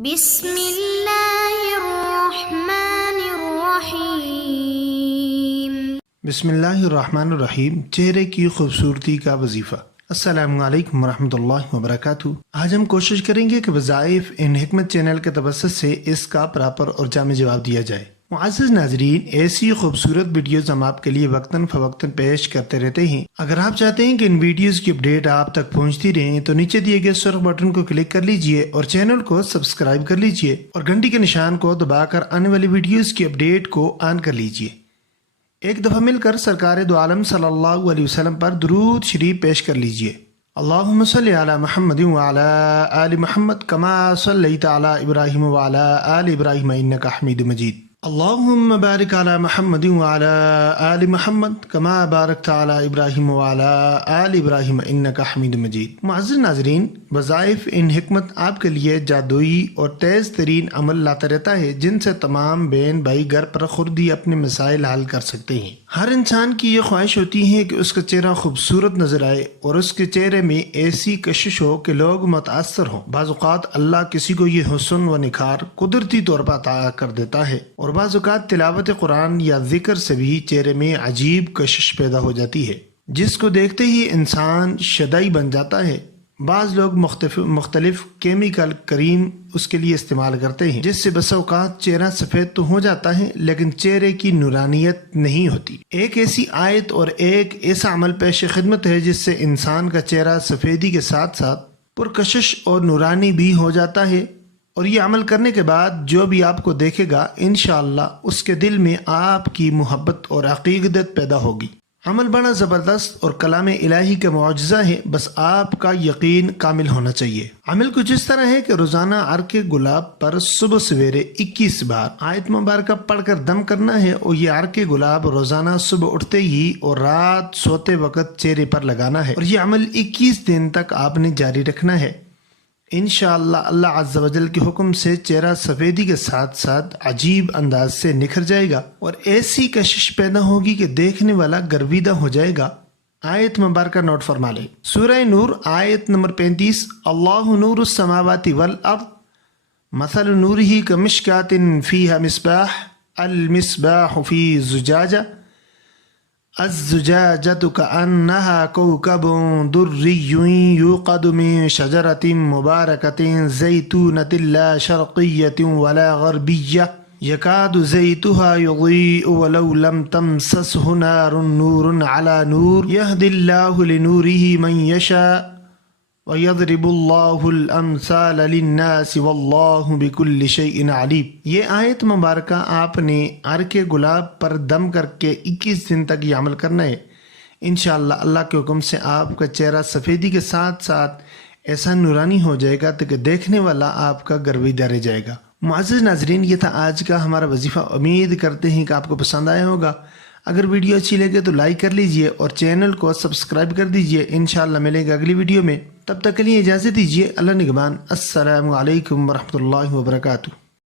بسم اللہ الرحمن الرحیم۔ بسم اللہ الرحمن الرحیم۔ چہرے کی خوبصورتی کا وظیفہ۔ السلام علیکم ورحمۃ اللہ وبرکاتہ۔ آج ہم کوشش کریں گے کہ وظائف ان حکمت چینل کے توسط سے اس کا پراپر اور جامع جواب دیا جائے۔ معزز ناظرین، ایسی خوبصورت ویڈیوز ہم آپ کے لیے وقتاً فوقتاً پیش کرتے رہتے ہیں۔ اگر آپ چاہتے ہیں کہ ان ویڈیوز کی اپڈیٹ آپ تک پہنچتی رہیں تو نیچے دیے گئے سرخ بٹن کو کلک کر لیجئے اور چینل کو سبسکرائب کر لیجئے اور گھنٹی کے نشان کو دبا کر آنے والی ویڈیوز کی اپڈیٹ کو آن کر لیجئے۔ ایک دفعہ مل کر سرکار دو عالم صلی اللہ علیہ وسلم پر درود شریف پیش کر لیجئے۔ اللہم صلی علی محمد وعلی آل محمد کما صلیت علی ابراہیم وعلی آل ابراہیم انک حمید مجید۔ اللہم بارک علی محمد وعلی آل محمد کما بارکت علی ابراہیم وعلی آل ابراہیم انک حمید مجید۔ معزز ناظرین، وظائف ان حکمت آپ کے لیے جادوئی اور تیز ترین عمل لاتا رہتا ہے جن سے تمام بہن بھائی گھر پر خودی اپنے مسائل حل کر سکتے ہیں۔ ہر انسان کی یہ خواہش ہوتی ہے کہ اس کا چہرہ خوبصورت نظر آئے اور اس کے چہرے میں ایسی کشش ہو کہ لوگ متاثر ہوں۔ بعض اوقات اللہ کسی کو یہ حسن و نکھار قدرتی طور پر عطا کر دیتا ہے اور بعض اوقات تلاوت قرآن یا ذکر سے بھی چہرے میں عجیب کشش پیدا ہو جاتی ہے جس کو دیکھتے ہی انسان شدائی بن جاتا ہے۔ بعض لوگ مختلف کیمیکل کریم اس کے لیے استعمال کرتے ہیں جس سے بس اوقات چہرہ سفید تو ہو جاتا ہے لیکن چہرے کی نورانیت نہیں ہوتی۔ ایک ایسی آیت اور ایک ایسا عمل پیش خدمت ہے جس سے انسان کا چہرہ سفیدی کے ساتھ ساتھ پرکشش اور نورانی بھی ہو جاتا ہے، اور یہ عمل کرنے کے بعد جو بھی آپ کو دیکھے گا انشاءاللہ اس کے دل میں آپ کی محبت اور عقیدت پیدا ہوگی۔ عمل بڑا زبردست اور کلام الہی کا معجزہ ہے، بس آپ کا یقین کامل ہونا چاہیے۔ عمل کچھ اس طرح ہے کہ روزانہ عرق گلاب پر صبح سویرے 21 بار آیت مبارکہ پڑھ کر دم کرنا ہے، اور یہ عرق گلاب روزانہ صبح اٹھتے ہی اور رات سوتے وقت چہرے پر لگانا ہے، اور یہ عمل 21 دن تک آپ نے جاری رکھنا ہے۔ انشاءاللہ اللہ عز و جل کے حکم سے چہرہ سفیدی کے ساتھ ساتھ عجیب انداز سے نکھر جائے گا اور ایسی کشش پیدا ہوگی کہ دیکھنے والا گرویدہ ہو جائے گا۔ آیت مبارکہ نوٹ فرما لیں۔ سورہ نور آیت نمبر 35۔ اللہ نور السماوات والارض مثل نورہ کمشکاۃ فیہا مصباح المصباح فی زجاجہ الزجاجة كأنها كوكب دري يوقد من شجرة مباركة زيتونة لا شرقية ولا غربية يكاد زيتها يضيء ولو لم تمسسه نار نور على نور يهدي الله لنوره من يشاء وَيَضْرِبُ اللَّهُ الْأَمْثَالَ لِلنَّاسِ وَاللَّهُ بِكُلِّ شَيْءٍ عَلِيمٌ۔ یہ آیت مبارکہ آپ نے عرق گلاب پر دم کر کے 21 دن تک یہ عمل کرنا ہے۔ انشاءاللہ اللہ کے حکم سے آپ کا چہرہ سفیدی کے ساتھ ساتھ ایسا نورانی ہو جائے گا کہ دیکھنے والا آپ کا گرویدہ رہ جائے گا۔ معزز ناظرین، یہ تھا آج کا ہمارا وظیفہ۔ امید کرتے ہیں کہ آپ کو پسند آیا ہوگا۔ اگر ویڈیو اچھی لگے تو لائک کر لیجئے اور چینل کو سبسکرائب کر دیجئے۔ انشاءاللہ ملیں گے اگلی ویڈیو میں، تب تک کے لیے اجازت دیجیے۔ اللہ نگہبان۔ السلام علیکم ورحمۃ اللہ وبرکاتہ۔